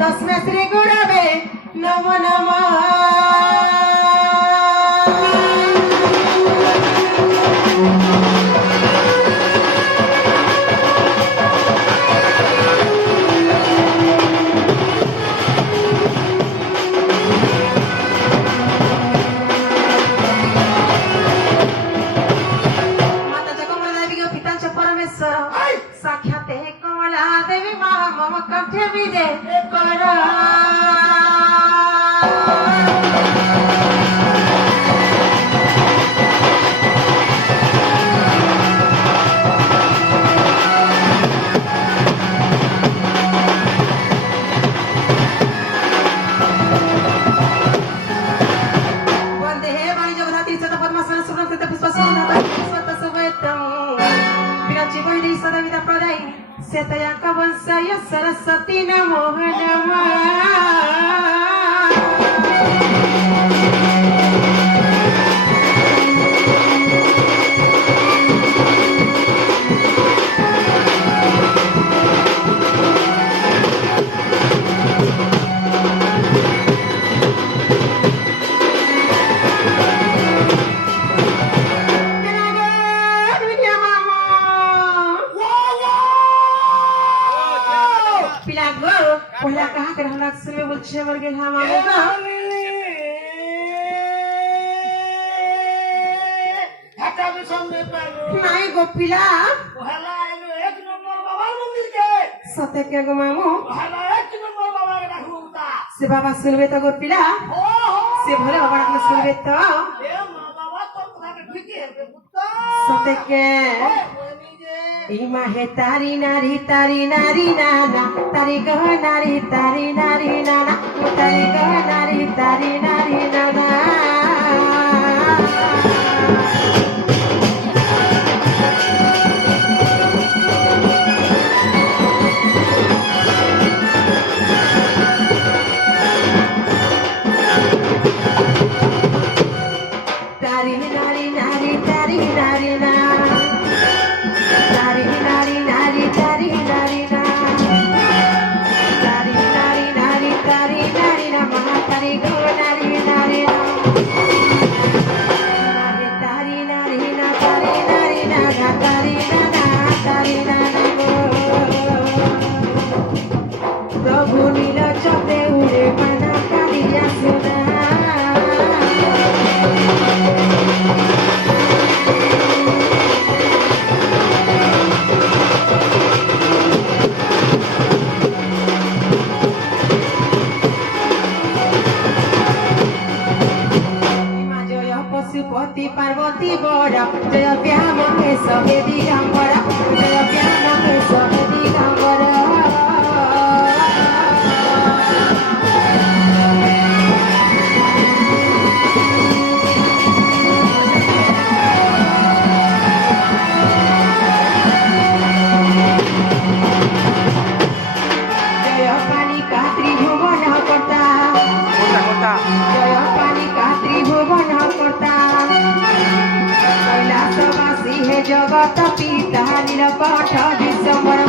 तस्मै श्री गुरवे नमो नमः। साक्षात कमला देवी माँ मम कंठे विजय करो। वंदे वाणी जगन्नाथी सदा पद्मासन सुरक्षित पुष्पसंधाता स्वतः जीवनी सदाविदा प्रदाय सेतया कवंशय सरस्वती नमो नमः। पहिला कहा कर हमरा सुनबे बोल छे मर गेल हम आगा हटा भी सुनबे पालो नहीं गोपिला पहिला आइलो एक नंबर बाबा मंदिर के सते के गो मामू पहिला एक नंबर बाबा के राखुता से बाबा सुनबे तो गोपिला से भले बाबा के सुनबे तो ए मां बाबा तो कथा के ठीक है पुत्ता सते के इमा हे तारी नारी नाना तारी गह नारी नाना तारी गह नारी नाना। तारी नारी नारी प्रभु नील चपे उड़े मना कालिया सुना पशुपति पार्वती बड़ा जय व्याम के सहे दिगंबरा जय व्याम के सहे दिगंबरा। जय पानी का त्रिभुवन करता जय पानी का त्रिभुवन करता कैलासवासी है जगत पिता नीलकंठ दिसंबर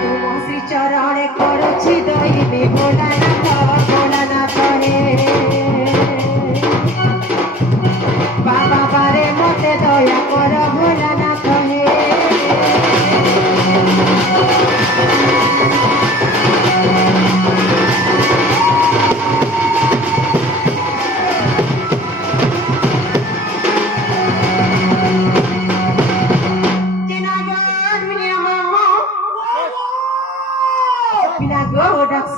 तुम श्री चरण करुछि दैवी भोलानाथ हे बाबा बारे मते दया कर भोलानाथ हे।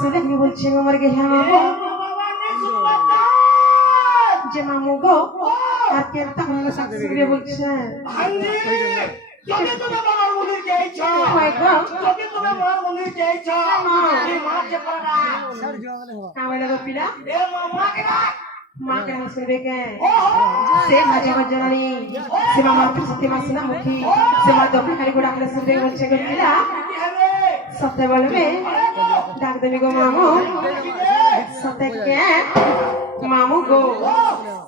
सुने बोलছে আমার গেলাম যে মামু গো আর কে তাহলে সাকসুরে বলছে যদি তুমি বাবার মন্দির যাইছো কই গো যদি তুমি বাবার মন্দির যাইছো এই মাকে পড়া কামে লাগো পিলা এ মামা কে मां के सुनबे के से मजा मजरानी से मामा के सत्य मासना मुखी से मां दोपहर खाली गुड़ा के सुनबे बोलছে গো পিলা सत्य बोलबे डाक देबी गो मामू सत्य के मामू गो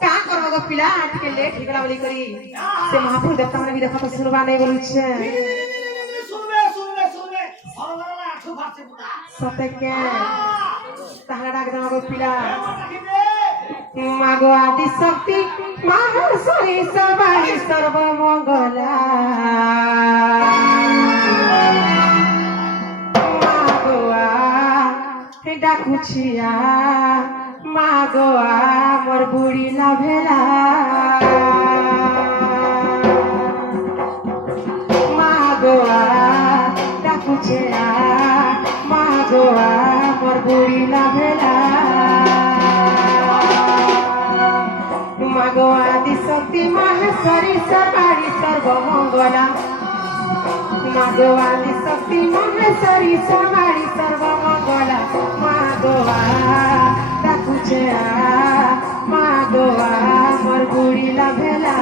का करबो गो पिला के लेट हिगला बोली करी से महापुर देवता माने भी देखो तो सुनबा नहीं बोलुछे सुनबे सुनबे सुनबे भगवान आठो भात সতকে তাহলে ডাক দাও গো পিলা মাগো আদি শক্তি মহেশ্বরী সবাই সর্বমঙ্গলা মাগো ডাকুছিয়া মাগো মোর বুড়ি লাভেলা মাগো ডাকুছিয়া মাগো মোর বুড়ি লাভেলা মাগো আদি শক্তি মহেশ্বরী সবাই সর্বমঙ্গলা মাগো আদি শক্তি মহেশ্বরী সবাই সর্বমঙ্গলা মাগো ডাকুছে মাগো মোর বুড়ি লাভেলা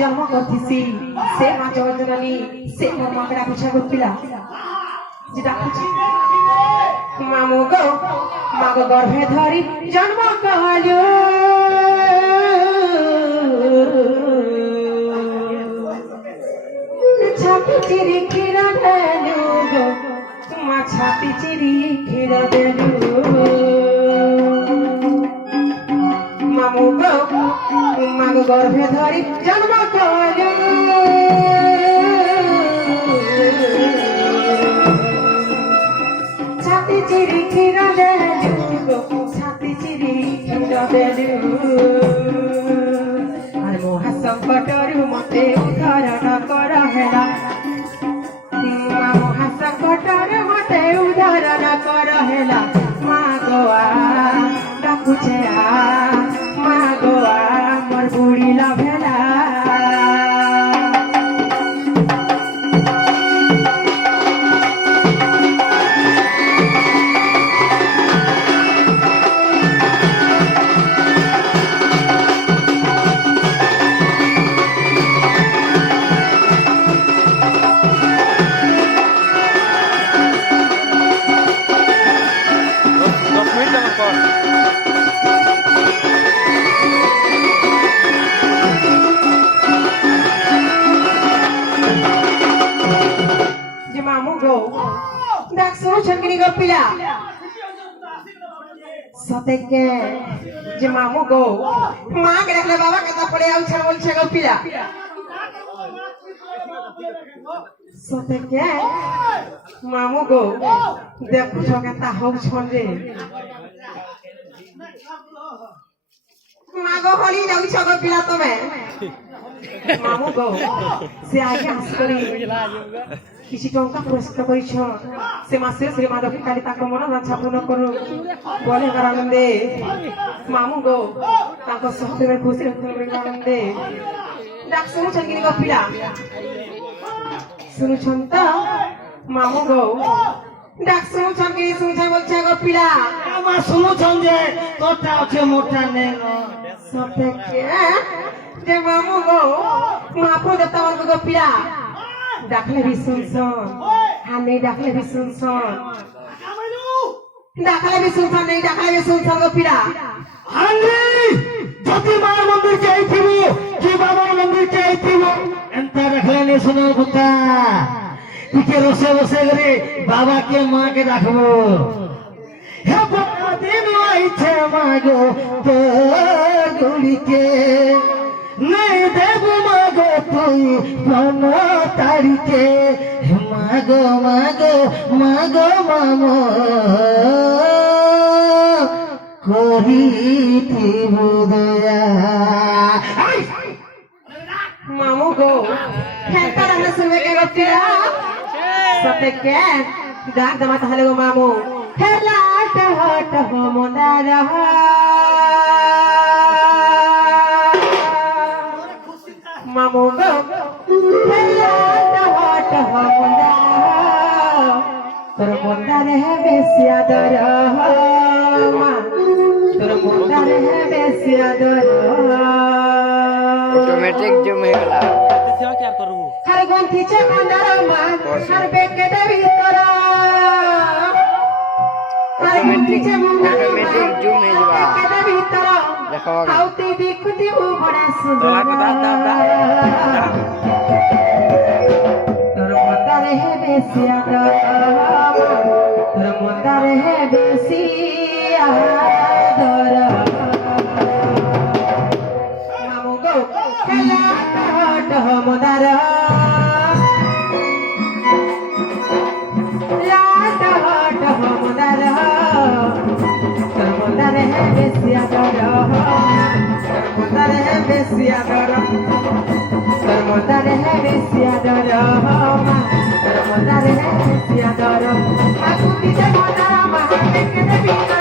জন্ম করতেছি সে মা জগজননী সে মোর মাকে ডাকুছে গো পিলা যে ডাকুছি মামু গো মাগো গর্ভে ধরি জন্ম কলু ছাতি চিরি ক্ষীর দেলু গো মা ছাতি চিরি ক্ষীর দেলু মামু গো মাগো গর্ভে ধরি জন্ম কলু ছাতি চিরি ক্ষীর দেলু ছাতি চিরি ক্ষীর দেলু আর মহাসংকটরু মতে উদ্ধারণ কর হেলা মহাসংকটরু মতে উদ্ধারণ কর হেলা মাগো ডাকুছে মাগো মোর বুড়ি লাভেলা সতেকে যে মামু গো মা কে দেখলে বাবা কথা পড়ে আউছে বলছে গো পিলা সতেকে মামু গো দেখুছ কেতা হউছন যে মাগো হলি যাউছ গো পিলা তবে মামু গো সে আগে আস করি কিছু টঙ্কা পুরস্কার করিছ সে মাসে শ্রী মাধবী কালী তাଙ୍କ মନ বাঞ্ଛା ପୂର୍ଣ୍ଣ କରୁ বলে আনন্দে মামু গো তাଙ୍କ সহদেবে খুশি আনন্দে ডাক শুনুছেন কি গো পিলা শুনুছেন তো মামু গো ডাক শুনুছেন কি শুনুছেন বলছে গো পিলা আমার শুনুছেন যে তোরটা আছে মোটা নেই সতেকে যে মামু গো মহাপ্রভু দেবতা বলবো গো পিলা ডাকলে भी सुनसन हाँ नहीं डाकले भी सुनसन डाकले भी सुनसन नहीं डाकले भी सुनसन गो पिला हांडी যদি মার মন্দির চাইছিব কি বাবার মন্দির চাইছিব এন্তা রাখলে নে শোনো কথা তুই রসে বসে করে বাবাকে মাকে রাখবো হে বাবা দিন আইছে মাগো তোর গুলিকে নাই দেব মাগো তুই কোন তারিখে মাগো মাগো মাগো মামো করিব দয়া মামু গো খেলতা রান্না শুনবে কে গো পিলা সতেকে ডাক দমা তাহলে গো মামু খেলাট হট মন্দার মামু গো খেলাট হট মন্দার তোর মন্দার হে বেশি আদর মা তোর মন্দার হে বেশি আদর অটোমেটিক জুম হয়ে গেল हर गंथीचे मंदार मान हर बेके देवी तोरा हर गंथीचे मंदार ऑटोमेटिक जूम है जवा बेके देवी तोरा देखो आउती दिखती वो बड़े सुंदर तोर मंदार है बेसी आदर तोर मंदार है बेसी आदर मामू गो खेला मंदार मंदार है बेसी आदर मंदार है बेसी आदर मंदार है बेसी आदर मंदार है बेसी आदर आकुति जे मंदार महादेव के देवी